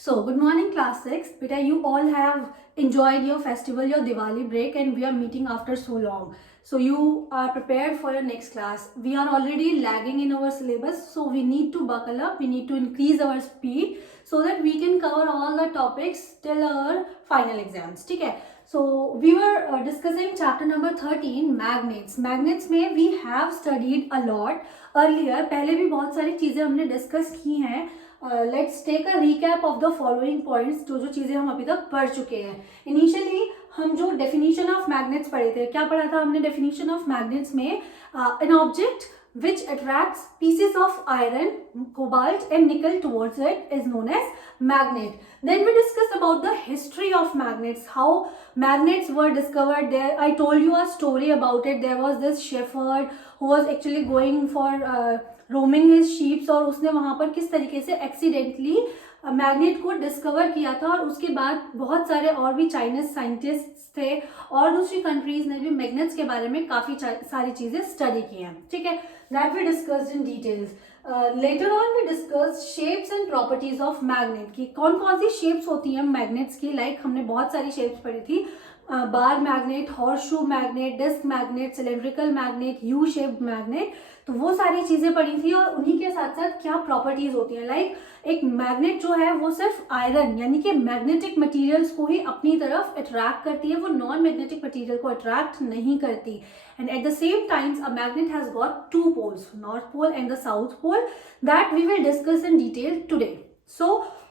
So, good morning, class 6. Beta, you all have enjoyed your festival, your Diwali break, and we are meeting after so long. So, you are prepared for your next class. We are already lagging in our syllabus, so we need to buckle up. We need to increase our speed so that we can cover all the topics till our final exams. Okay? So, we were discussing chapter number 13, magnets. Magnets में we have studied a lot earlier. पहले भी बहुत सारी चीज़ें हमने discuss की हैं. Let's take a recap of the following points जो चीज़ें हम अभी तक पढ़ चुके हैं. इनिशियली हम जो डेफिनेशन ऑफ मैग्नेट्स पढ़े थे, क्या पढ़ा था हमने डेफिनेशन ऑफ मैग्नेट्स में? An object which attracts pieces of iron, cobalt and nickel towards it is known as magnet. Then we discussed about the history of magnets, how magnets were discovered. There I told you a story about it. There was this shepherd who was actually going for roaming his sheep, और उसने वहाँ पर किस तरीके से accidentally magnet को discover किया था, और उसके बाद बहुत सारे और भी चाइनीज साइंटिस्ट थे और दूसरी कंट्रीज ने भी मैग्नेट्स के बारे में काफ़ी सारी चीज़ें स्टडी की हैं. ठीक है, that we discussed in details. Later on we discuss shapes and properties of magnet की कौन कौन सी शेप्स होती हैं मैग्नेट्स की. लाइक हमने बहुत सारी शेप्स पढ़ी थी. Bar magnet, horseshoe magnet, disc magnet, cylindrical magnet, U shaped magnet. तो वो सारी चीज़ें पढ़ी थी, और उन्हीं के साथ साथ क्या प्रॉपर्टीज होती हैं. लाइक एक मैग्नेट जो है वो सिर्फ आयरन यानी कि मैग्नेटिक मटेरियल्स को ही अपनी तरफ अट्रैक्ट करती है, वो नॉन मैग्नेटिक मटेरियल को अट्रैक्ट नहीं करती. And at the same times a magnet has got two poles, north pole and the south pole, that we will discuss in detail today. So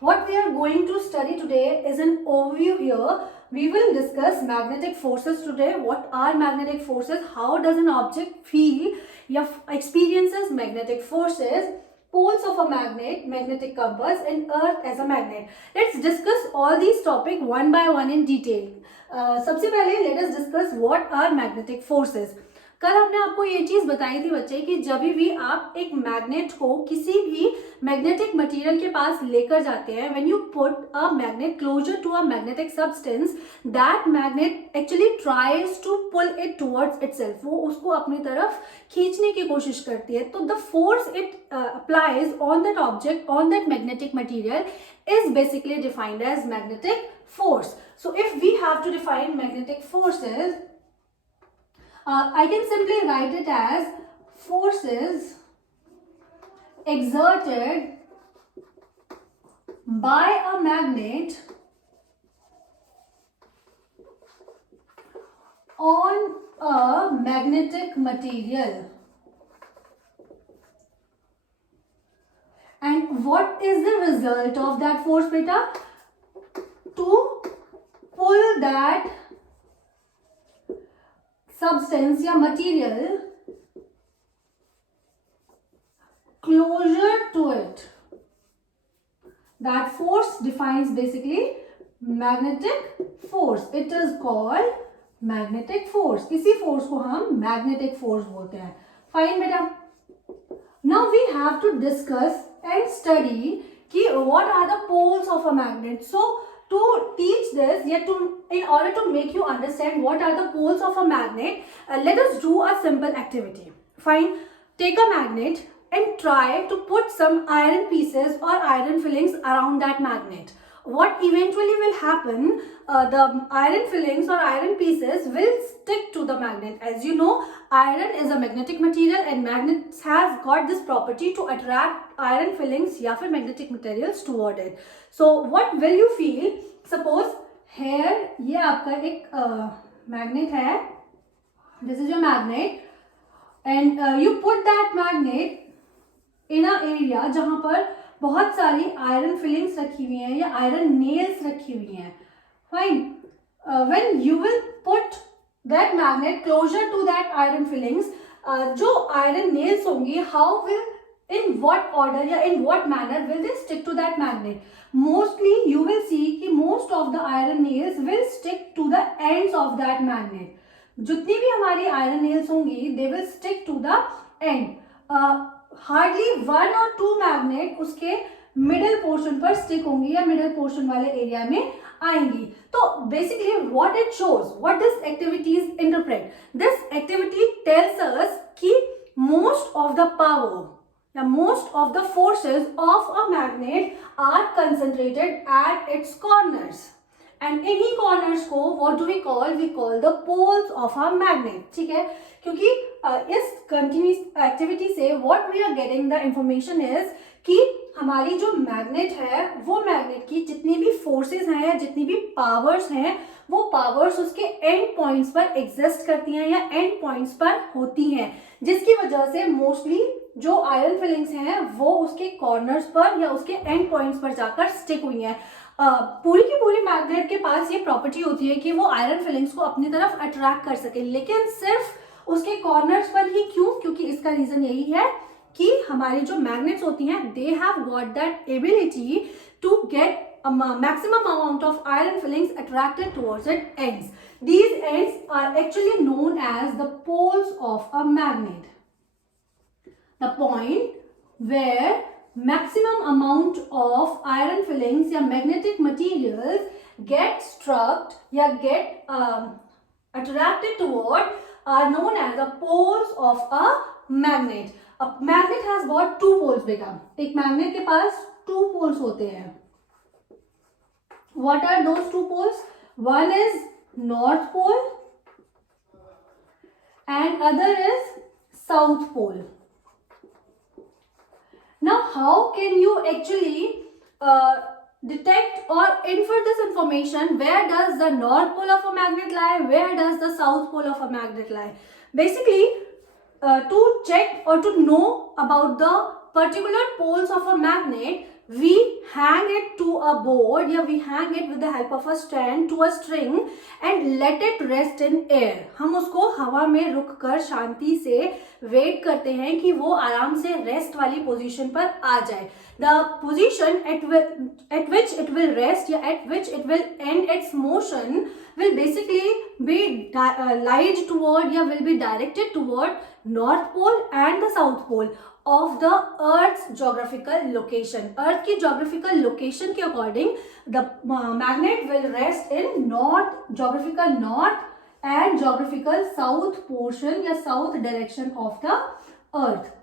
what we are going to study today is an overview here. We will discuss magnetic forces today. What are magnetic forces? How does an object feel या experiences magnetic forces? Poles of a magnet, magnetic compass, and Earth as a magnet. Let's discuss all these topics one by one in detail. सबसे पहले let us discuss what are magnetic forces. कल हमने आपको ये चीज बताई थी बच्चे कि जब भी आप एक मैग्नेट को किसी भी मैग्नेटिक मटेरियल के पास लेकर जाते हैं, when you put a magnet closer to a magnetic substance, that magnet actually tries to pull it towards itself. वो उसको अपनी तरफ खींचने की कोशिश करती है. तो the force it applies on that object, on that magnetic material is basically defined as magnetic force. So if we have to define magnetic forces, I can simply write it as forces exerted by a magnet on a magnetic material. And what is the result of that force, beta? To pull that substance या material closer to it. That force defines basically magnetic force. It is called magnetic force. इसी force को हम magnetic force बोलते हैं. Fine बेटा. Now we have to discuss and study कि what are the poles of a magnet. So to teach this, in order to make you understand what are the poles of a magnet, let us do a simple activity. Fine. Take a magnet and try to put some iron pieces or iron fillings around that magnet. What eventually will happen, the iron fillings or iron pieces will stick to the magnet. As you know, iron is a magnetic material and magnets have got this property to attract iron fillings या फिर magnetic materials toward it. So what will you feel? Suppose here ये आपका एक magnet है. This is your magnet, and you put that magnet in a area जहाँ पर बहुत सारी आयरन फिलिंग्स रखी हुई हैं या आयरन नेल्स रखी हुई हैं. Fine. When you will put that magnet closer to that iron filings, जो आयरन नेल्स होंगी, how will, in what order या in what manner will they stick to that magnet? Mostly you will see कि most of the iron nails will stick to the ends of that magnet. जितनी भी हमारी iron nails होंगी, they will stick to the end. Hardly 1 और 2 magnet उसके middle portion पर stick होंगी या मिडिल पोर्शन वाले एरिया में आएंगी. तो basically what it shows, what this activities interpret, this activity tells us कि मोस्ट ऑफ द पावर या most of the forces of a magnet are concentrated at its corners and इन्हीं corners को what do we call the poles of a magnet. ठीक है, क्योंकि इस continuous activity से what we are getting the information is कि हमारी जो मैग्नेट है वो मैग्नेट की जितनी भी फोर्सेस हैं या जितनी भी पावर्स हैं वो पावर्स उसके एंड पॉइंट्स पर एग्जिस्ट करती हैं या एंड पॉइंट्स पर होती हैं, जिसकी वजह से मोस्टली जो आयरन फिलिंग्स हैं वो उसके कॉर्नर्स पर या उसके एंड पॉइंट्स पर जाकर स्टिक हुई हैं. पूरी की पूरी मैग्नेट के पास ये प्रॉपर्टी होती है कि वो आयरन फिलिंग्स को अपनी तरफ अट्रैक्ट कर सके, लेकिन सिर्फ उसके कॉर्नर्स पर ही. क्यों? क्योंकि इसका रीजन यही है कि हमारी जो मैग्नेट्स होती हैं they have got that ability to get a maximum amount of iron fillings attracted towards its ends. These ends are actually known as the poles of a magnet. The point where maximum amount of iron fillings या magnetic materials get struck या get attracted toward are known as the poles of a magnet. A magnet has got two poles बेटा. एक magnet के पास two poles होते हैं. What are those two poles? One is North Pole and other is South Pole. Now, how can you actually detect or infer this information? Where does the North Pole of a magnet lie? Where does the South Pole of a magnet lie? Basically, to check or to know about the particular poles of a magnet, we hang it to a board या we hang it with the help of a strand to a string and let it rest in air. हम उसको हवा में रुक कर शांति से wait करते हैं कि वो आराम से रेस्ट वाली पोजीशन पर आ जाए. The position at which it will rest या at which it will end its motion will basically be lied toward या will be directed toward North Pole and the South Pole of the Earth's geographical location. Earth की geographical location के according the magnet will rest in geographical north and geographical south portion या south direction of the Earth.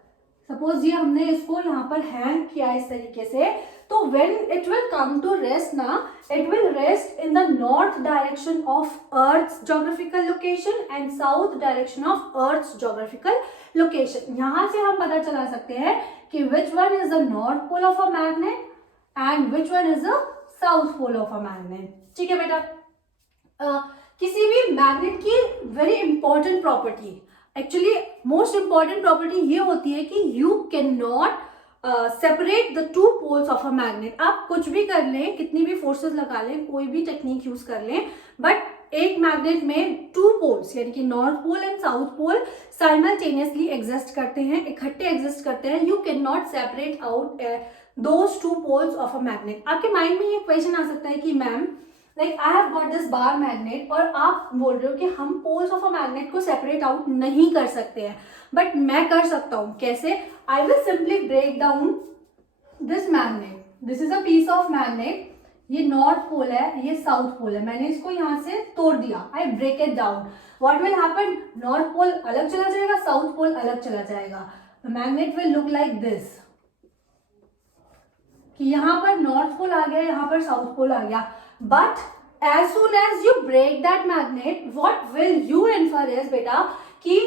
Suppose ये हमने इसको यहाँ पर hang किया इस तरीके से, तो when it will come to rest ना, it will rest in the north direction of Earth's geographical location and south direction of Earth's geographical location. यहाँ से हम पता चला सकते हैं कि which one is the north pole of a magnet and which one is the south pole of a magnet. ठीक है बेटा. किसी भी मैग्नेट की very important property, actually most important property ये होती है कि you can not separate the two poles of a magnet. आप कुछ भी कर लें, कितनी भी फोर्सेस लगा लें, कोई भी टेक्निक यूज कर लें, बट एक मैग्नेट में टू पोल्स यानी कि north pole and south pole simultaneously exist करते हैं, इकट्ठे एग्जिस्ट करते हैं. You can not separate out those two poles of a magnet. आपके माइंड में ये क्वेश्चन आ सकता है कि ma'am like I have got this bar magnet और आप बोल रहे हो कि हम पोल्स ऑफ अ मैग्नेट को सेपरेट आउट नहीं कर सकते हैं, बट मैं कर सकता हूं. कैसे? I will simply break down this magnet. This is a piece of magnet. ये नॉर्थ पोल है, ये साउथ पोल है. मैंने इसको यहां से तोड़ दिया. I break it down. What will happen? North pole अलग चला जाएगा, साउथ पोल अलग चला जाएगा. The magnet will look like this, कि यहाँ पर नॉर्थ पोल आ गया, यहाँ पर साउथ पोल आ गया. But as soon as you break that magnet, what will you infer is बेटा कि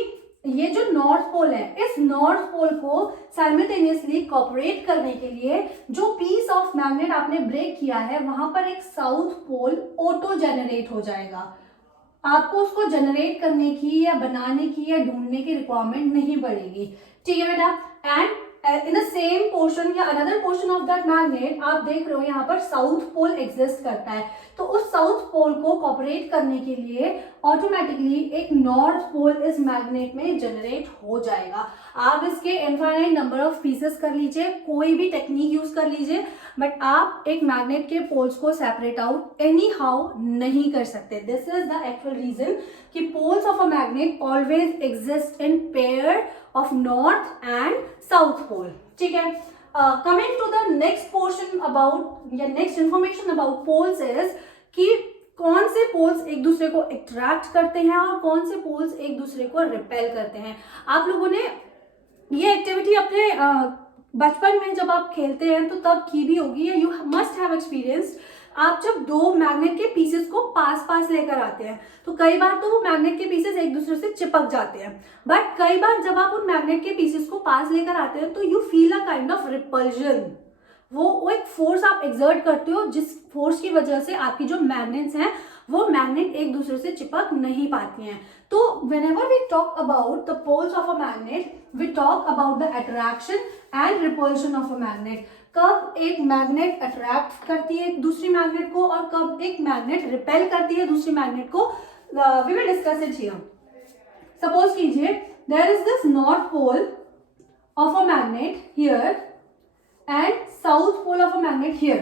ये जो नॉर्थ पोल है, इस नॉर्थ पोल को साइमल्टेनियसली कॉपरेट करने के लिए जो पीस ऑफ मैग्नेट आपने ब्रेक किया है वहां पर एक साउथ पोल ऑटो जनरेट हो जाएगा. आपको उसको जनरेट करने की या बनाने की या ढूंढने की रिक्वायरमेंट नहीं पड़ेगी. ठीक है बेटा. And in the same portion या another portion of that magnet आप देख रहे हो यहाँ पर साउथ पोल एग्जिस्ट करता है, तो उस साउथ पोल को कॉपरेट करने के लिए ऑटोमेटिकली एक नॉर्थ पोल इस मैग्नेट में जनरेट हो जाएगा. आप इसके इनफाइनाइट नंबर ऑफ पीसेस कर लीजिए, कोई भी टेक्निक यूज कर लीजिए, बट आप एक मैग्नेट के पोल्स को सेपरेट आउट एनी हाउ नहीं कर सकते. This is the actual reason कि poles of a magnet always exist in pair of north and south pole. ठीक है. Coming to the next portion about या next information about poles is कि कौन से पोल्स एक दूसरे को अट्रैक्ट करते हैं और कौन से पोल्स एक दूसरे को रिपेल करते हैं. आप लोगों ने ये एक्टिविटी अपने बचपन में जब आप खेलते हैं तो तब की भी होगी, यू मस्ट हैव एक्सपीरियंस्ड, आप जब दो मैग्नेट के पीसेस को पास पास लेकर आते हैं तो कई बार तो वो मैग्नेट के पीसेस एक दूसरे से चिपक जाते हैं, बट कई बार जब आप उन मैग्नेट के पीसेस को पास लेकर आते हैं तो you feel a kind of repulsion. वो एक फोर्स आप एक्सर्ट करते हो जिस फोर्स की वजह से आपकी जो मैग्नेट्स हैं वो मैग्नेट एक दूसरे से चिपक नहीं पाती हैं। तो whenever we talk about the poles of a magnet, we talk about the attraction and repulsion of a magnet. कब एक मैग्नेट अट्रैक्ट करती है एक दूसरी मैग्नेट को और कब एक मैग्नेट रिपेल करती है दूसरी मैग्नेट को, we will discuss it here. Suppose कीजिए there is this north pole of a magnet here and south pole of a magnet here.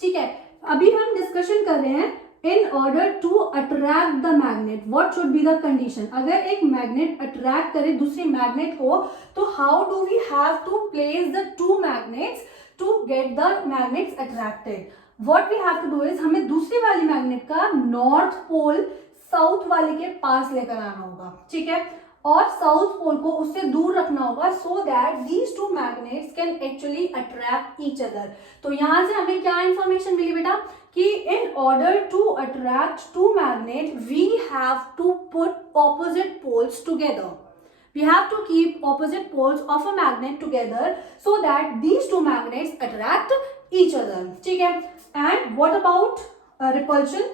ठीक है, अभी हम डिस्कशन कर रहे हैं in order to attract the magnet what should be the condition. अगर एक मैग्नेट अट्रैक्ट करे दूसरी मैग्नेट को तो how do we have to place the two magnets to get the magnets attracted. What we have to do is हमें दूसरी वाली magnet का नॉर्थ पोल साउथ वाले के पास लेकर आना होगा, ठीक है, और साउथ पोल को उससे दूर रखना होगा so that these two magnets can actually attract each other. तो यहां से हमें क्या इंफॉर्मेशन मिली बेटा कि in order to attract two magnet we have to put opposite poles together. We have to keep opposite poles of a magnet together so that these two magnets attract each other. ठीक है. And what about repulsion?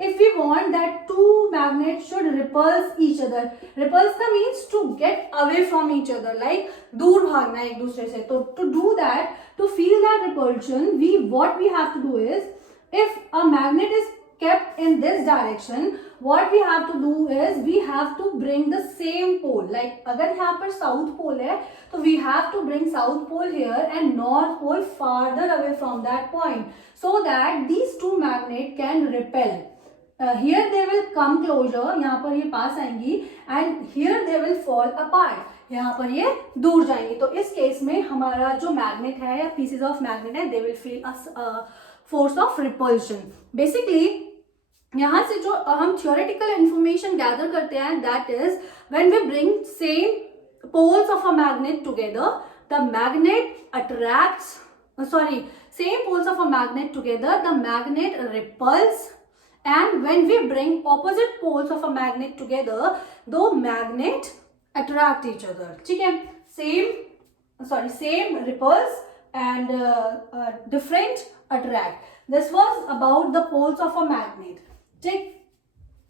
If we want that two magnets should repulse each other, repulse का means to get away from each other, like दूर भागना एक दूसरे से. तो to do that, to feel that repulsion, what we have to do is, if a magnet is kept in this direction, what we have to do is we have to bring the same pole. Like अगर यहाँ पर south pole है तो we have to bring south pole here and north pole farther away from that point so that these two magnets can repel. Here they will come closer, यहाँ पर ये पास आएंगी, and here they will fall apart, यहाँ पर ये दूर जाएंगी. तो इस केस में हमारा जो मैग्नेट है या पीसेस ऑफ मैग्नेट है they will feel a force of repulsion. Basically यहाँ से जो हम थियोरेटिकल इंफॉर्मेशन गैदर करते हैं that is when we bring same poles of a magnet together the magnet attracts same poles of a magnet together the magnet repels, and when we bring opposite poles of a magnet together the magnet attract each other. ठीक है, same repulse and different attract. This was about the poles of a magnet. ठीक.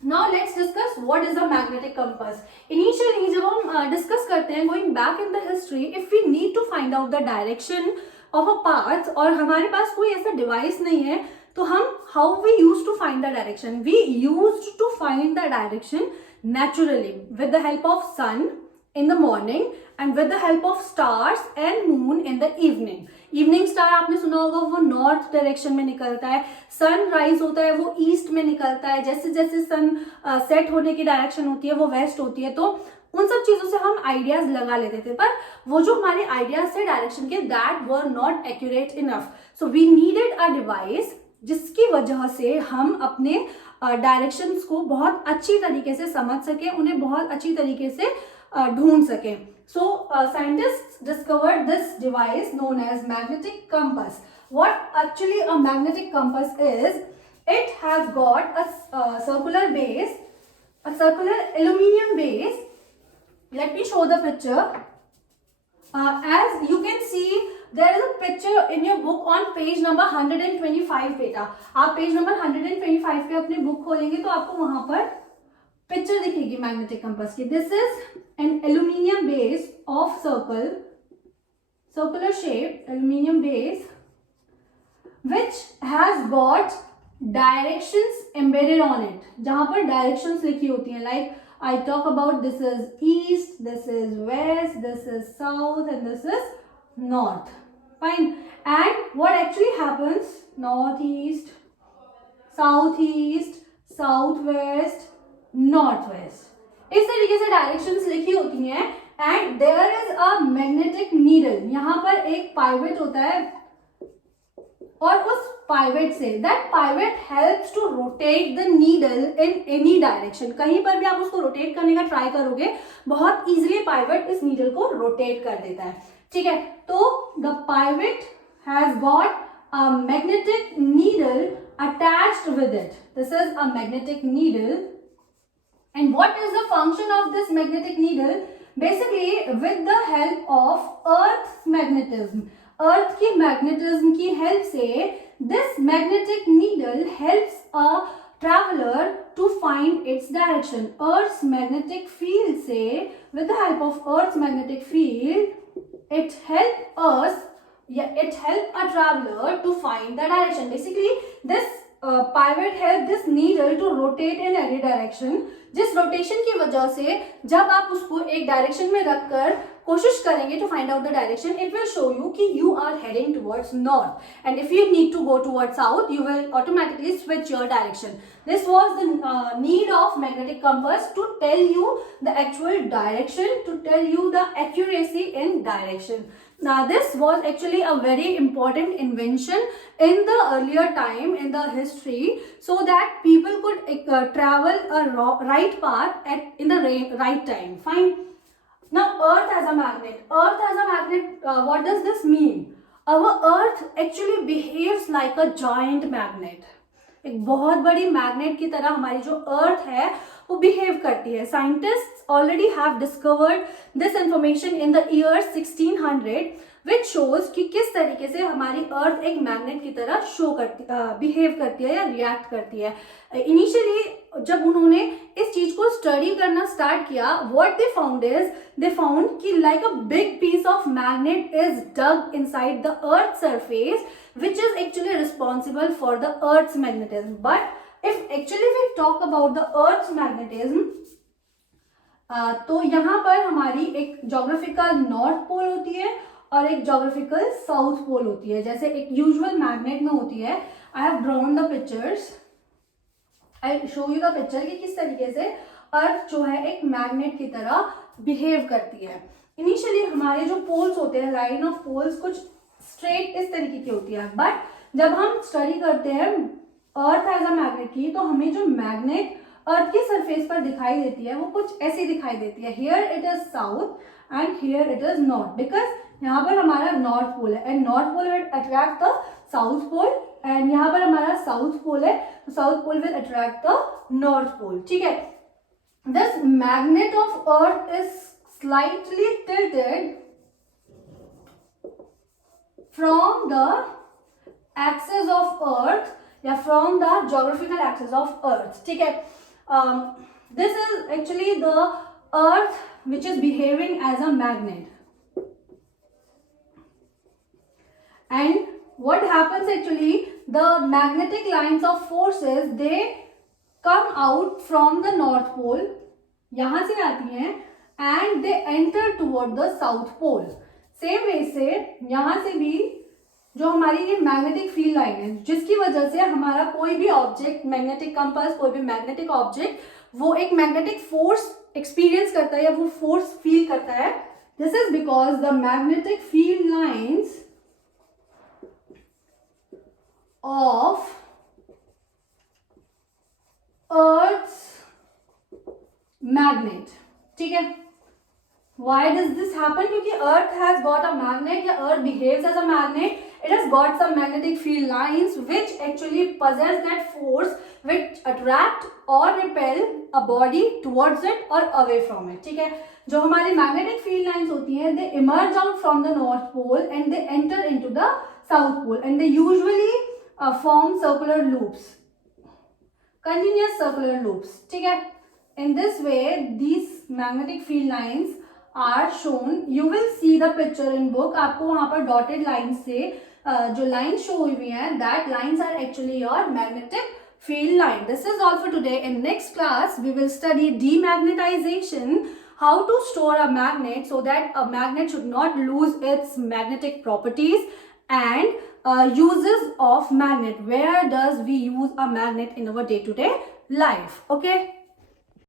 Now let's discuss what is a magnetic compass. Initially जब हम discuss करते हैं going back in the history, if we need to find out the direction of a path और हमारे पास कोई ऐसा device नहीं है तो हम how we used to find the direction? We used to find the direction naturally with the help of sun in the morning and with the help of stars and moon in the evening. Evening star आपने सुना होगा वो north direction में निकलता है, sun rise होता है वो ईस्ट में निकलता है, जैसे जैसे सन सेट होने की डायरेक्शन होती है वो वेस्ट होती है. तो उन सब चीजों से हम आइडियाज लगा लेते थे, पर वो जो हमारे आइडियाज थे डायरेक्शन के that were not accurate enough. So we needed a device जिसकी वजह से हम अपने डायरेक्शंस को बहुत अच्छी तरीके से समझ सके, उन्हें बहुत अच्छी तरीके से ढूंढ सके. So scientists discovered this device known as magnetic compass. What actually a magnetic compass is, it has got a circular base, a circular aluminium base. Let me show the picture. As you can see, there is a picture in your book on page number 125 बेटा. आप page number 125 पे अपनी book खोलेंगे तो आपको वहां पर picture दिखेगी मैग्नेटिक कंपास की. This is an aluminium base of circular shape aluminium base which has got directions embedded on it. जहां पर directions लिखी होती हैं, like I talk about this is east, this is west, this is south and this is north. Fine. And what actually happens, northeast, southeast, southwest, north west, इस तरीके से directions लिखी होती हैं. And there is a magnetic needle, यहाँ पर एक pivot होता है और उस पाइवेट से that pivot helps to rotate the needle in any direction. कहीं पर भी आप उसको रोटेट करने का ट्राई करोगे बहुत इजीली पाइवेट इस नीडल को रोटेट कर देता है. ठीक है, तो the pivot has got a magnetic needle attached with it. This is a magnetic needle. And what is the function of this magnetic needle? Basically, with the help of Earth's magnetism, Earth की magnetism की help से, this magnetic needle helps a traveler to find its direction. Earth's magnetic field से, with the help of Earth's magnetic field, it help a traveler to find the direction. Basically, this pivot help this needle to rotate in any direction. जिस rotation की वजह से जब आप उसको एक direction में रखकर कोशिश करेंगे to find out the direction, it will show you कि you are heading towards north, and if you need to go towards south you will automatically switch your direction. This was the need of magnetic compass to tell you the actual direction, to tell you the accuracy in direction. Now this was actually a very important invention in the earlier time in the history, so that people could travel a right path in the right time. Fine. Now Earth as a magnet. Earth as a magnet, what does this mean? Our Earth actually behaves like a giant magnet. एक बहुत बड़ी magnet की तरह हमारी जो अर्थ है वो behave करती है. Scientists already have discovered this information in the year 1600, which shows कि किस तरीके से हमारी अर्थ एक मैग्नेट की तरह बिहेव करती है या रिएक्ट करती है. इनिशियली जब उन्होंने इस चीज को स्टडी करना स्टार्ट किया, व्हाट दे फाउंड कि like a big piece of magnet is dug inside the earth surface, which is actually responsible for the Earth's magnetism. But if actually we talk about the Earth's magnetism, तो यहाँ पर हमारी एक geographical north pole होती है और एक geographical south pole होती है. जैसे एक यूजुअल मैग्नेट में होती है. I have drawn the pictures, I show you the picture कि किस तरीके से अर्थ जो है एक मैग्नेट की तरह बिहेव करती है. इनिशियली हमारे जो पोल्स होते हैं, लाइन ऑफ पोल्स कुछ स्ट्रेट इस तरीके की होती है, बट जब हम स्टडी करते हैं अर्थ एज अ मैग्नेट की, तो हमें जो मैग्नेट अर्थ की सरफेस पर दिखाई देती है वो कुछ ऐसी दिखाई देती है. Here it is south and here it is north, because यहाँ पर हमारा नॉर्थ पोल है and north pole will attract the south pole, and यहाँ पर हमारा साउथ पोल है तो south pole will attract the north pole. ठीक है, this magnet of earth is slightly tilted from the axis of earth या from the geographical axis of earth. ठीक है, this is actually the earth which is behaving as a magnet. And what happens actually, the magnetic lines of forces, they come out from the north pole, यहाँ से आती हैं, and they enter toward the south pole. Same way से यहाँ से भी जो हमारी ये मैग्नेटिक फील्ड लाइन है, जिसकी वजह से हमारा कोई भी ऑब्जेक्ट, मैग्नेटिक कंपास, कोई भी मैग्नेटिक ऑब्जेक्ट, वो एक मैग्नेटिक फोर्स एक्सपीरियंस करता है या वो फोर्स फील करता है. This is because the magnetic field lines of earth's magnet. ठीक है, why does this happen? क्योंकि earth has got a magnet या earth behaves as a magnet, it has got some magnetic field lines which actually possess that force which attract or repel a body towards it or away from it. ठीक है, जो हमारी magnetic field lines होती हैं, they emerge out from the north pole and they enter into the south pole, and they usually form circular loops, continuous circular loops. ठीक है, in this way these magnetic field lines are shown. You will see the picture in book. आपको वहाँ पर dotted lines से जो lines show हुई हैं, that lines are actually your magnetic field line. This is all for today. In next class, we will study demagnetization, how to store a magnet so that a magnet should not lose its magnetic properties, and uses of magnet. Where does we use a magnet in our day-to-day life? Okay.